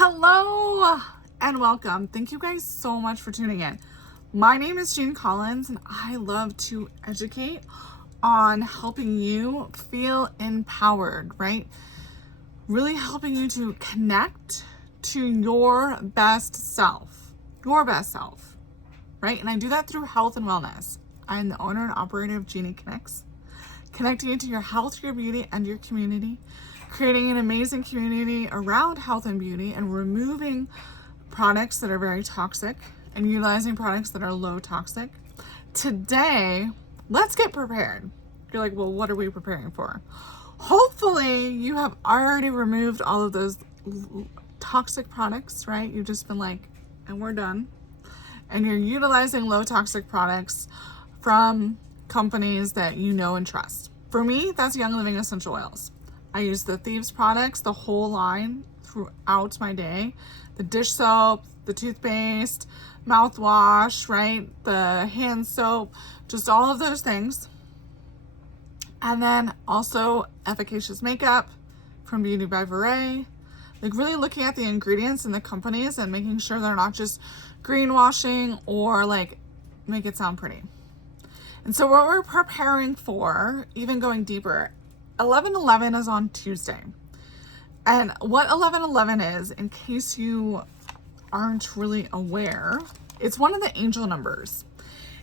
Hello and welcome. Thank you guys so much for tuning in. My name is Jeanne Collins and I love to educate on helping you feel empowered, right? Really helping you to connect to your best self, right? And I do that through health and wellness. I'm the owner and operator of Jeanne Connects, connecting you to your health, your beauty, and your community, creating an amazing community around health and beauty, and removing products that are very toxic and utilizing products that are low toxic. Today, let's get prepared. You're like, well, what are we preparing for? Hopefully, you have already removed all of those toxic products, right? You've just been like, and we're done. And you're utilizing low toxic products from companies that you know and trust. For me, that's Young Living Essential Oils. I use the Thieves products, the whole line throughout my day. The dish soap, the toothpaste, mouthwash, right? The hand soap, just all of those things. And then also efficacious makeup from Beauty by Vrai. Like really looking at the ingredients and the companies and making sure they're not just greenwashing or like make it sound pretty. And so what we're preparing for, even going deeper, 11/11 is on Tuesday. And what 11/11 is, in case you aren't really aware, it's one of the angel numbers.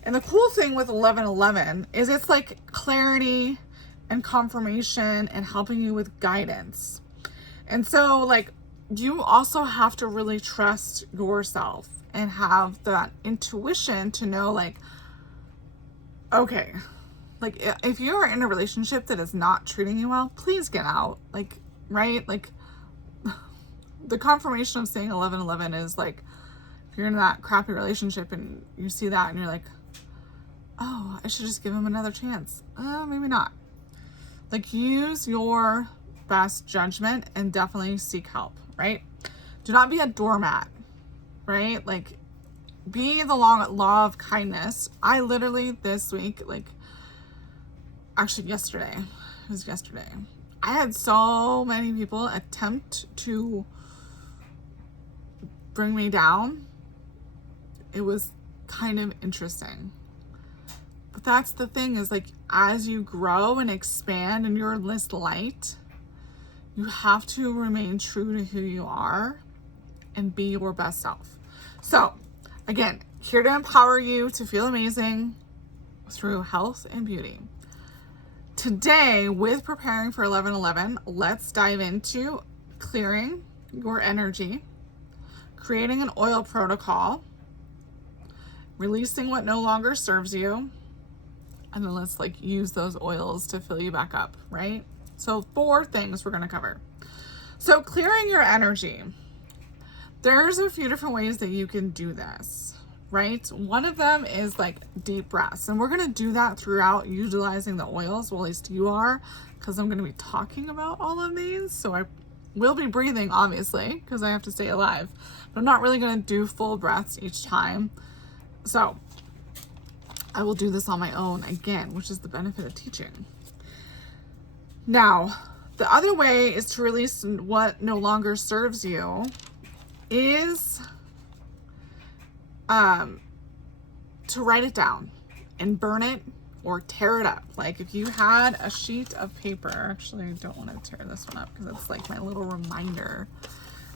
And the cool thing with 11/11 is it's like clarity and confirmation and helping you with guidance. And so like you also have to really trust yourself and have that intuition to know like, okay, like if you're in a relationship that is not treating you well, please get out. Like, right? Like the confirmation of saying 11/11 is like, if you're in that crappy relationship and you see that and you're like, oh, I should just give him another chance. Maybe not. Like use your best judgment and definitely seek help, right? Do not be a doormat, right? Like be the law of kindness. I literally this week, like actually yesterday, it was yesterday, I had so many people attempt to bring me down. It was kind of interesting. But that's the thing is like, as you grow and expand and you're in this light, you have to remain true to who you are and be your best self. So again, here to empower you to feel amazing through health and beauty. Today, with preparing for 11/11, let's dive into clearing your energy, creating an oil protocol, releasing what no longer serves you, and then let's like use those oils to fill you back up, right? So 4 things we're gonna cover. So clearing your energy. There's a few different ways that you can do this, right? One of them is like deep breaths, and we're gonna do that throughout utilizing the oils. Well, at least you are, because I'm gonna be talking about all of these. So I will be breathing, obviously, because I have to stay alive. But I'm not really gonna do full breaths each time. So I will do this on my own again, which is the benefit of teaching. Now, the other way is to release what no longer serves you is to write it down and burn it or tear it up. Like if you had a sheet of paper, actually I don't want to tear this one up because it's like my little reminder,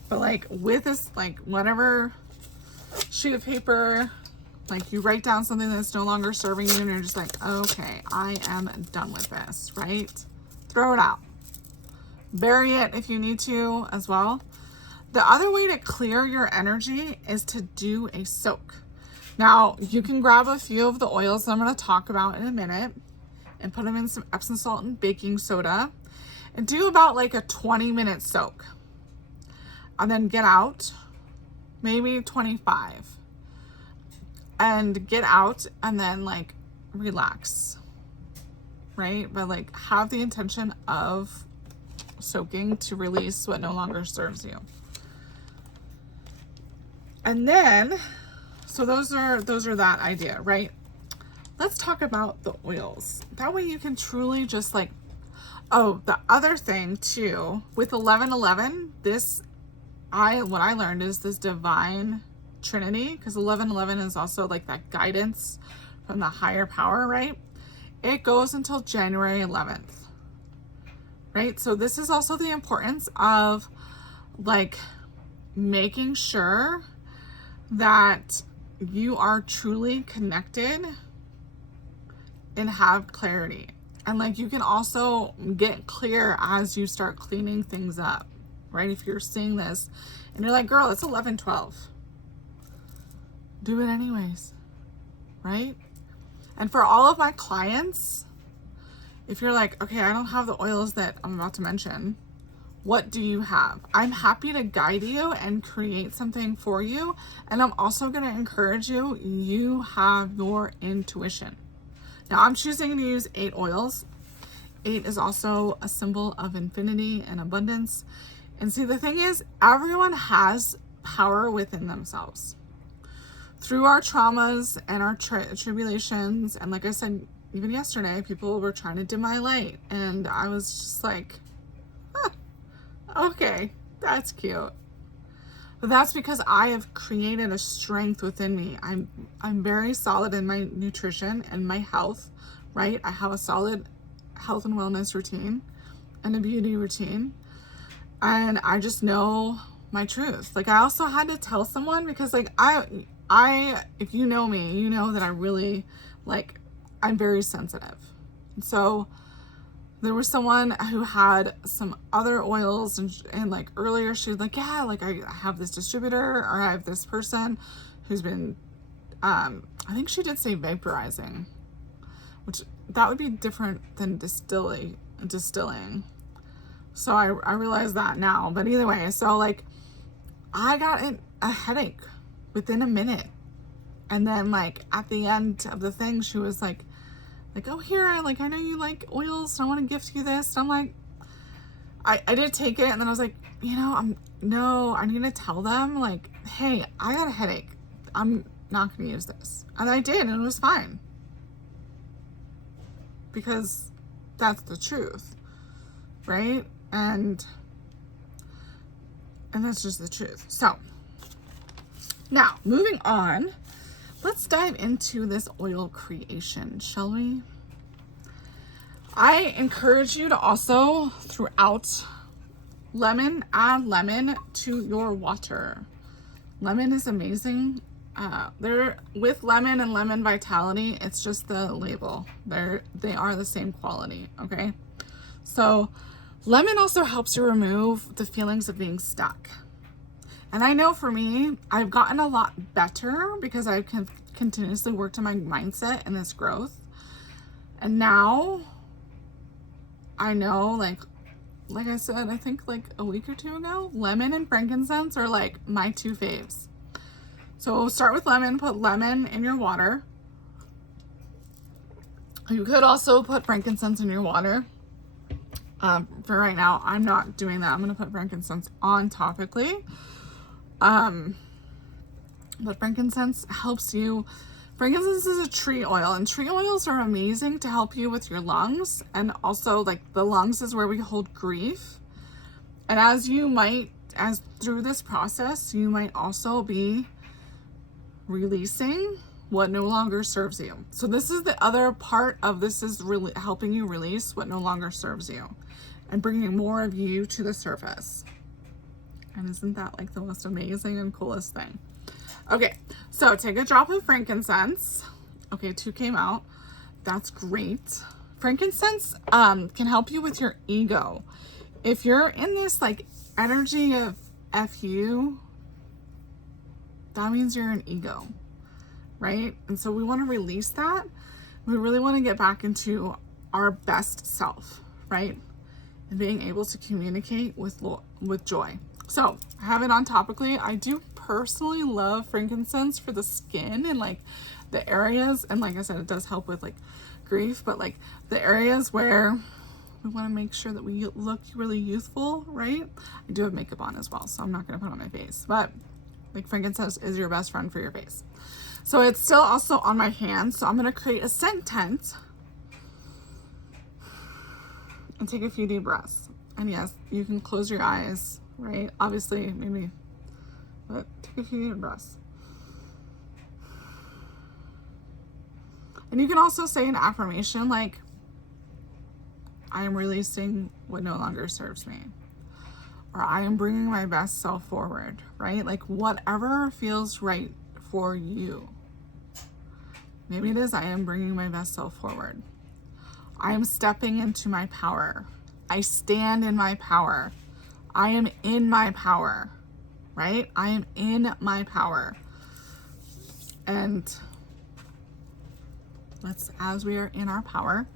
but like with this, like whatever sheet of paper, like you write down something that's no longer serving you and you're just like, okay, I am done with this, right? Throw it out. Bury it if you need to as well. The other way to clear your energy is to do a soak. Now, you can grab a few of the oils that I'm going to talk about in a minute and put them in some Epsom salt and baking soda and do about like a 20-minute soak. And then get out, maybe 25. And get out and then like relax, right? But like have the intention of soaking to release what no longer serves you. And then, so those are that idea, right? Let's talk about the oils. That way you can truly just like, oh, the other thing too, with 11/11, this what I learned is this divine trinity, because 1111 is also like that guidance from the higher power, right? It goes until January 11th, right? So this is also the importance of like making sure that you are truly connected and have clarity. And like you can also get clear as you start cleaning things up, right? If you're seeing this and you're like, girl, it's 11:12. Do it anyways, right? And for all of my clients, if you're like, okay, I don't have the oils that I'm about to mention, what do you have? I'm happy to guide you and create something for you. And I'm also going to encourage you, you have your intuition. Now I'm choosing to use 8 oils. 8 is also a symbol of infinity and abundance. And see, the thing is, everyone has power within themselves. Through our traumas and our tribulations, and like I said, even yesterday, people were trying to dim my light. And I was just like, okay, that's cute. But that's because I have created a strength within me. I'm very solid in my nutrition and my health, right? I have a solid health and wellness routine and a beauty routine. And I just know my truth. Like I also had to tell someone because like I if you know me, you know that I really like I'm very sensitive. So there was someone who had some other oils and like earlier she was like, yeah, like I have this distributor or I have this person who's been, I think she did say vaporizing, which that would be different than distilling. So I realize that now, but either way, so like I got a headache within a minute. And then like at the end of the thing, she was like, oh, here, I know you like oils, so I want to gift you this. And I'm like, I did take it, and then I was like, I need to tell them, like, hey, I got a headache. I'm not going to use this. And I did, and it was fine. Because that's the truth, right? And that's just the truth. So, now, moving on. Let's dive into this oil creation, shall we? I encourage you to also, throughout add lemon to your water. Lemon is amazing. They're with lemon and lemon vitality. It's just the label. They are the same quality, okay? So lemon also helps you remove the feelings of being stuck. And I know for me, I've gotten a lot better because I've continuously worked on my mindset and this growth. And now I know, like I said, I think like a week or two ago, lemon and frankincense are like my 2 faves. So start with lemon, put lemon in your water. You could also put frankincense in your water. For right now, I'm not doing that. I'm going to put frankincense on topically. But frankincense helps you. Frankincense is a tree oil, and tree oils are amazing to help you with your lungs. And also, like, the lungs is where we hold grief. And as through this process, you might also be releasing what no longer serves you. So this is the other part of this, is really helping you release what no longer serves you and bringing more of you to the surface. And isn't that like the most amazing and coolest thing? Okay, so take a drop of frankincense. Okay, 2 came out. That's great. Frankincense can help you with your ego. If you're in this like energy of FU, that means you're an ego, right? And so we want to release that. We really want to get back into our best self, right? And being able to communicate with joy. So I have it on topically. I do personally love frankincense for the skin and like the areas, and like I said, it does help with like grief, but like the areas where we want to make sure that we look really youthful, right? I do have makeup on as well, so I'm not going to put it on my face, but like frankincense is your best friend for your face. So it's still also on my hands, so I'm going to create a scent tent and take a few deep breaths. And yes, you can close your eyes right? Obviously, maybe, but take a few deep breaths. And you can also say an affirmation like, I am releasing what no longer serves me. Or I am bringing my best self forward, right? Like whatever feels right for you. Maybe it is, I am bringing my best self forward. I am stepping into my power. I stand in my power. I am in my power, right? I am in my power. And as we are in our power,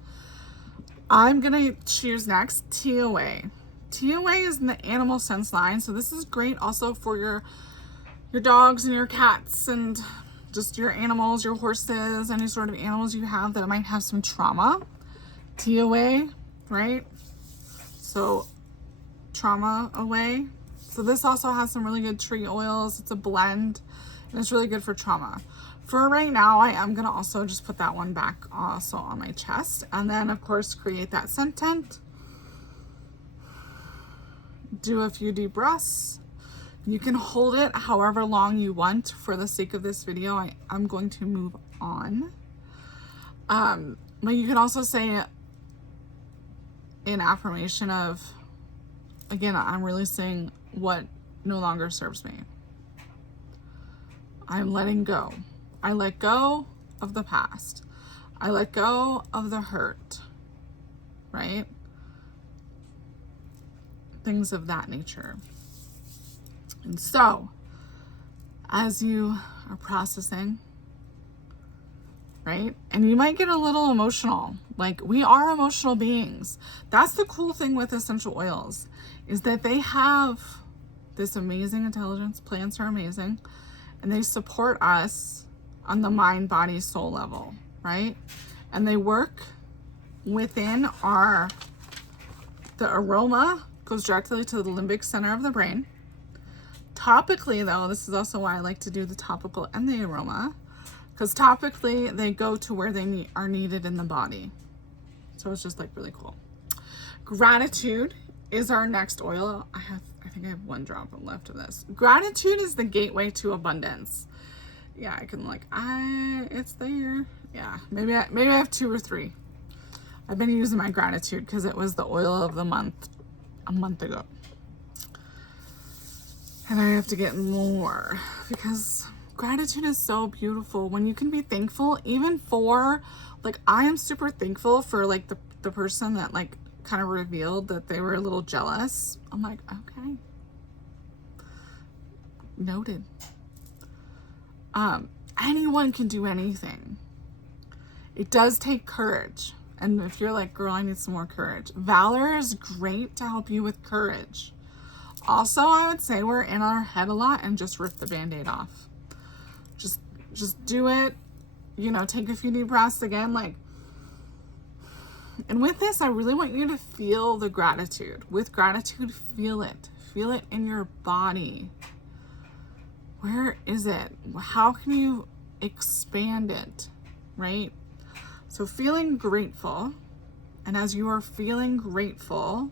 I'm gonna choose next TOA. TOA is in the animal sense line, so this is great also for your dogs and your cats and just your animals, your horses, any sort of animals you have that might have some trauma. TOA, right? So trauma away. So this also has some really good tree oils. It's a blend and it's really good for trauma. For right now, I am gonna also just put that one back also on my chest, and then of course create that scent tent. Do a few deep breaths. You can hold it however long you want. For the sake of this video, I'm going to move on. But you can also say an affirmation of, again, I'm releasing what no longer serves me. I'm letting go. I let go of the past. I let go of the hurt, right? Things of that nature. And so, as you are processing, right? And you might get a little emotional. Like, we are emotional beings. That's the cool thing with essential oils, is that they have this amazing intelligence. Plants are amazing. And they support us on the mind, body, soul level, right? And they work within the aroma goes directly to the limbic center of the brain. Topically, though, this is also why I like to do the topical and the aroma, because topically they go to where they are needed in the body. So it's just like really cool. Gratitude is our next oil. I think I have one drop left of this. Gratitude is the gateway to abundance. Yeah, I can it's there. Yeah, maybe I have 2 or 3. I've been using my gratitude because it was the oil of the month a month ago. And I have to get more because gratitude is so beautiful when you can be thankful even for, like, I am super thankful for like the person that like kind of revealed that they were a little jealous. I'm like, okay. Noted. Anyone can do anything. It does take courage. And if you're like, girl, I need some more courage. Valor is great to help you with courage. Also, I would say we're in our head a lot and just rip the Band-Aid off. Just do it. You know, take a few deep breaths again. Like, and with this, I really want you to feel the gratitude. With gratitude, feel it. Feel it in your body. Where is it? How can you expand it, right? So feeling grateful, and as you are feeling grateful,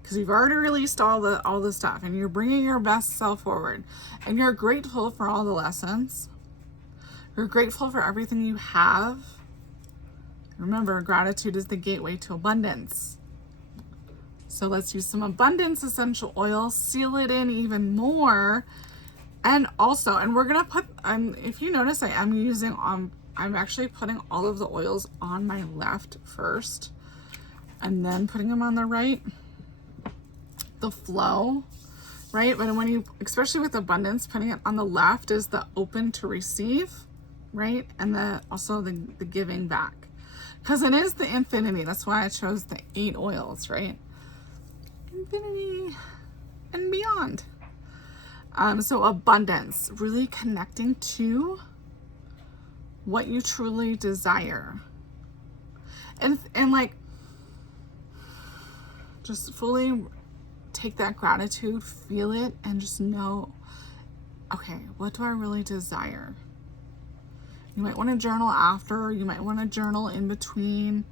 because you've already released all the stuff, and you're bringing your best self forward, and you're grateful for all the lessons. You're grateful for everything you have. Remember, gratitude is the gateway to abundance. So let's use some abundance essential oil, seal it in even more. And also, and we're gonna put, if you notice, I am using, I'm actually putting all of the oils on my left first, and then putting them on the right. The flow, right? But when you, especially with abundance, putting it on the left is the open to receive, right? And also the giving back, because it is the infinity. That's why I chose the 8 oils, right? Infinity and beyond. So abundance, really connecting to what you truly desire. And like, just fully take that gratitude, feel it, and just know, okay, what do I really desire? You might want to journal after, you might want to journal in between.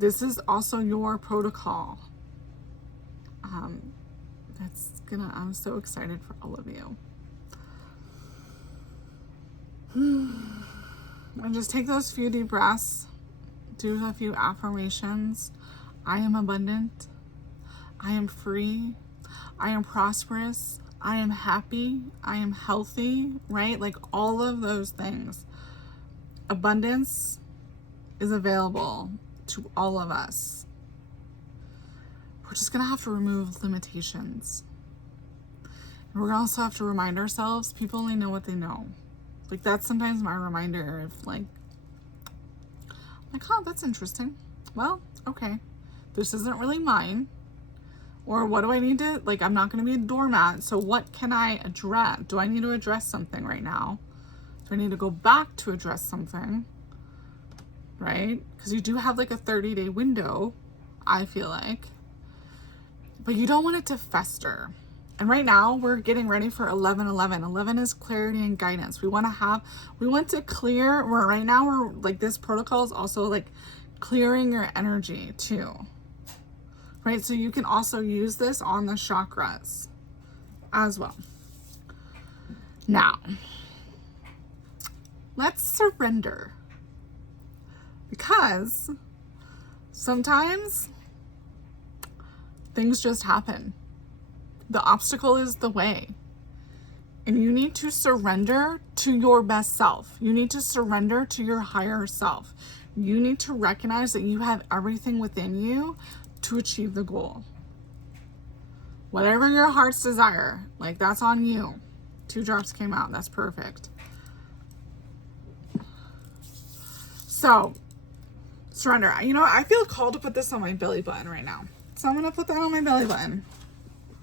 This is also your protocol. I'm so excited for all of you. And just take those few deep breaths, do a few affirmations. I am abundant. I am free. I am prosperous. I am happy. I am healthy, right? Like all of those things. Abundance is available to all of us. We're just going to have to remove limitations. And we're going to also have to remind ourselves people only know what they know. Like that's sometimes my reminder of like, oh, that's interesting. Well, okay. This isn't really mine. Or what do I need to, like, I'm not going to be a doormat. So what can I address? Do I need to address something right now? Do I need to go back to address something? Right? Because you do have like a 30-day window, I feel like. But you don't want it to fester. And right now we're getting ready for 11/11. 11 is clarity and guidance. We want to clear, right now we're like, this protocol is also like clearing your energy too. Right? So you can also use this on the chakras as well. Now, let's surrender. Because sometimes things just happen. The obstacle is the way. And you need to surrender to your best self. You need to surrender to your higher self. You need to recognize that you have everything within you to achieve the goal. Whatever your heart's desire, like that's on you. 2 drops came out. That's perfect. So, surrender. You know what? I feel called to put this on my belly button right now. So I'm going to put that on my belly button.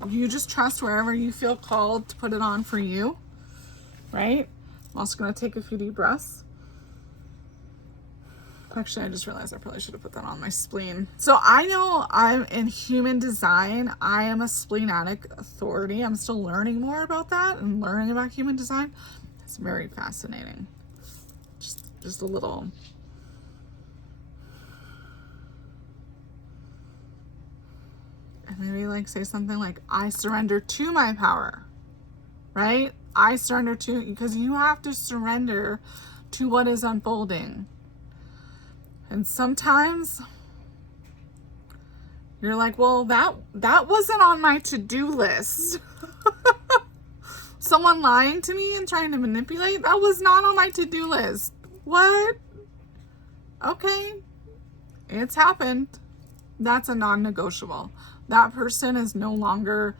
You just trust wherever you feel called to put it on for you, right? I'm also going to take a few deep breaths. Actually, I just realized I probably should have put that on my spleen. So I know I'm in human design. I am a spleenatic authority. I'm still learning more about that and learning about human design. It's very fascinating. Just a little. And maybe like say something like, I surrender to my power, right? I surrender to, because you have to surrender to what is unfolding. And sometimes you're like, well, that wasn't on my to-do list. Someone lying to me and trying to manipulate, that was not on my to-do list. What? Okay. It's happened. That's a non-negotiable. That person is no longer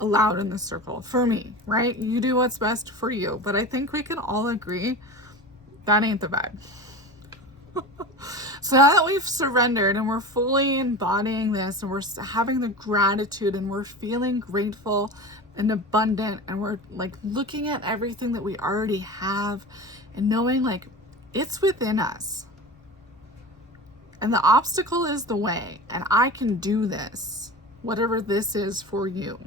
allowed in the circle for me, right? You do what's best for you. But I think we can all agree that ain't the vibe. So now that we've surrendered and we're fully embodying this and we're having the gratitude and we're feeling grateful and abundant and we're like looking at everything that we already have and knowing like it's within us. And the obstacle is the way, and I can do this, whatever this is for you.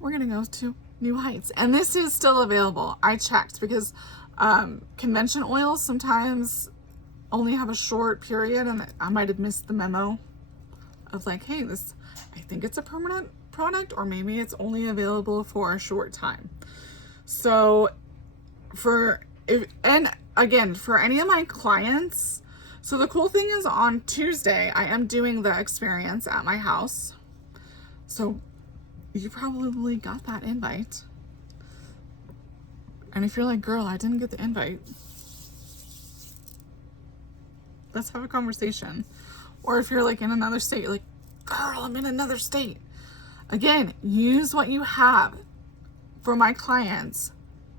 We're going to go to new heights. And this is still available. I checked because convention oils sometimes only have a short period, and I might have missed the memo of like, hey, this, I think it's a permanent product, or maybe it's only available for a short time. So for any of my clients, so the cool thing is on Tuesday, I am doing the experience at my house. So you probably got that invite. And if you're like, girl, I didn't get the invite, let's have a conversation. Or if you're like in another state, you're like, girl, I'm in another state. Again, use what you have. For my clients,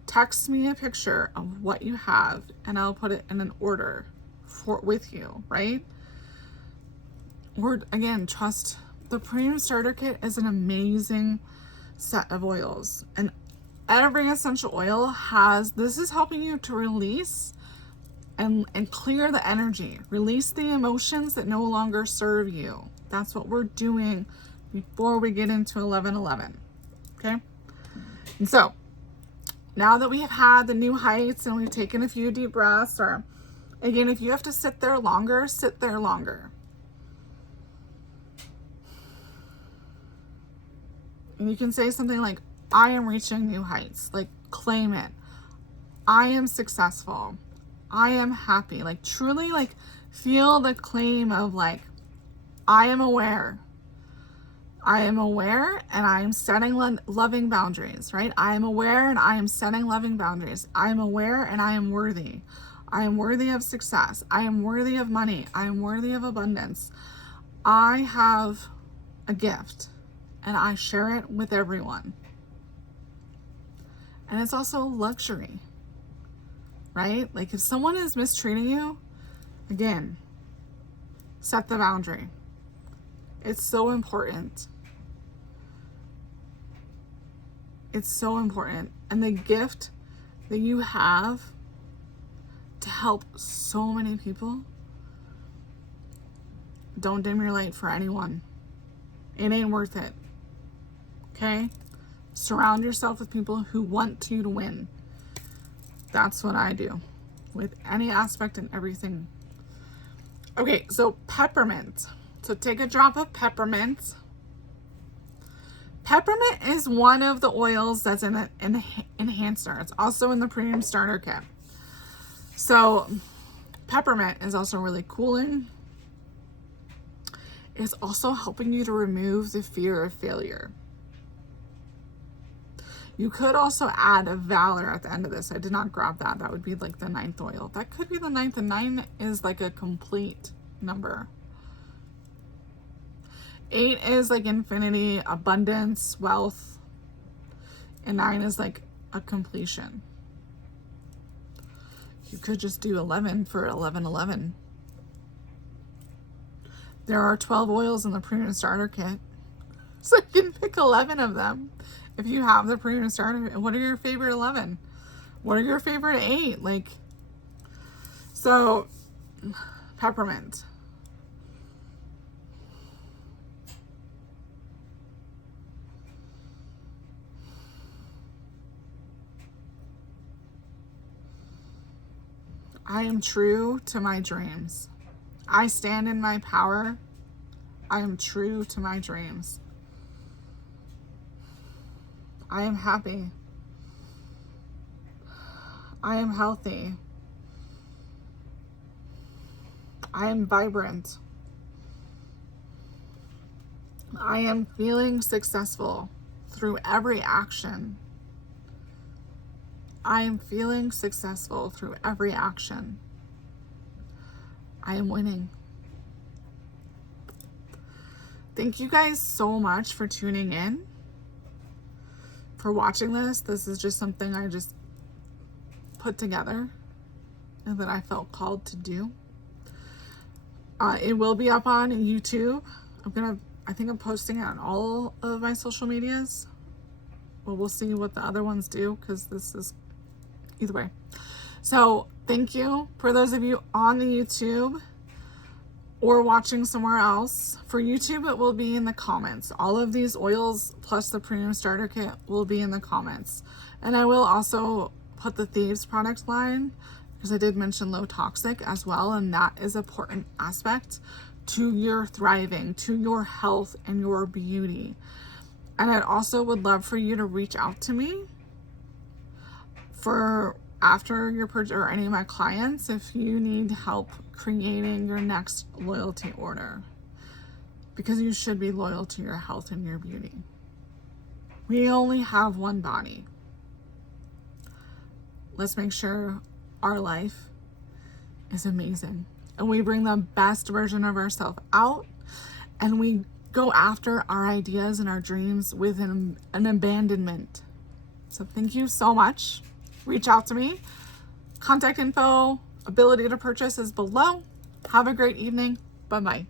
text me a picture of what you have and I'll put it in an order with you, right? Or again, trust. The Premium Starter Kit is an amazing set of oils, and every essential oil has, this is helping you to release and clear the energy, release the emotions that no longer serve you. That's what we're doing before we get into 11/11. Okay. And so now that we have had the new heights and we've taken a few deep breaths, or again, if you have to sit there longer, sit there longer. And you can say something like, I am reaching new heights. Like, claim it. I am successful. I am happy. Like, truly, like, feel the claim of, like, I am aware. I am aware and I am setting loving boundaries, right? I am aware and I am setting loving boundaries. I am aware and I am worthy. I am worthy of success. I am worthy of money. I am worthy of abundance. I have a gift and I share it with everyone. And it's also luxury, right? Like, if someone is mistreating you, again, set the boundary. It's so important. It's so important. And the gift that you have to help so many people, don't dim your light for anyone. It ain't worth it. Okay? Surround yourself with people who want you to win. That's what I do with any aspect and everything. Okay, so peppermint. So take a drop of peppermint. Peppermint is one of the oils that's in an enhancer. It's also in the premium starter kit. So peppermint is also really cooling. It's also helping you to remove the fear of failure. You could also add a valor at the end of this. I did not grab that. That would be like the 9th oil. That could be the 9th, and 9 is like a complete number. 8 is like infinity, abundance, wealth, and 9 is like a completion. You could just do 11 for 1111. There are 12 oils in the premium starter kit, so you can pick 11 of them if you have the premium starter. What are your favorite 11? What are your favorite 8? Like, so peppermint. I am true to my dreams. I stand in my power. I am true to my dreams. I am happy. I am healthy. I am vibrant. I am feeling successful through every action. I am feeling successful through every action. I am winning. Thank you guys so much for tuning in, for watching this. This is just something I just put together and that I felt called to do. It will be up on YouTube. I think I'm posting it on all of my social medias. Well, we'll see what the other ones do, because this is either way. So thank you for those of you on the YouTube or watching somewhere else. For YouTube, it will be in the comments. All of these oils plus the premium starter kit will be in the comments. And I will also put the Thieves product line, because I did mention low toxic as well, and that is an important aspect to your thriving, to your health and your beauty. And I also would love for you to reach out to me for after your purchase, or any of my clients, if you need help creating your next loyalty order, because you should be loyal to your health and your beauty. We only have one body. Let's make sure our life is amazing and we bring the best version of ourselves out, and we go after our ideas and our dreams with an abandonment. So thank you so much. Reach out to me. Contact info, ability to purchase is below. Have a great evening. Bye-bye.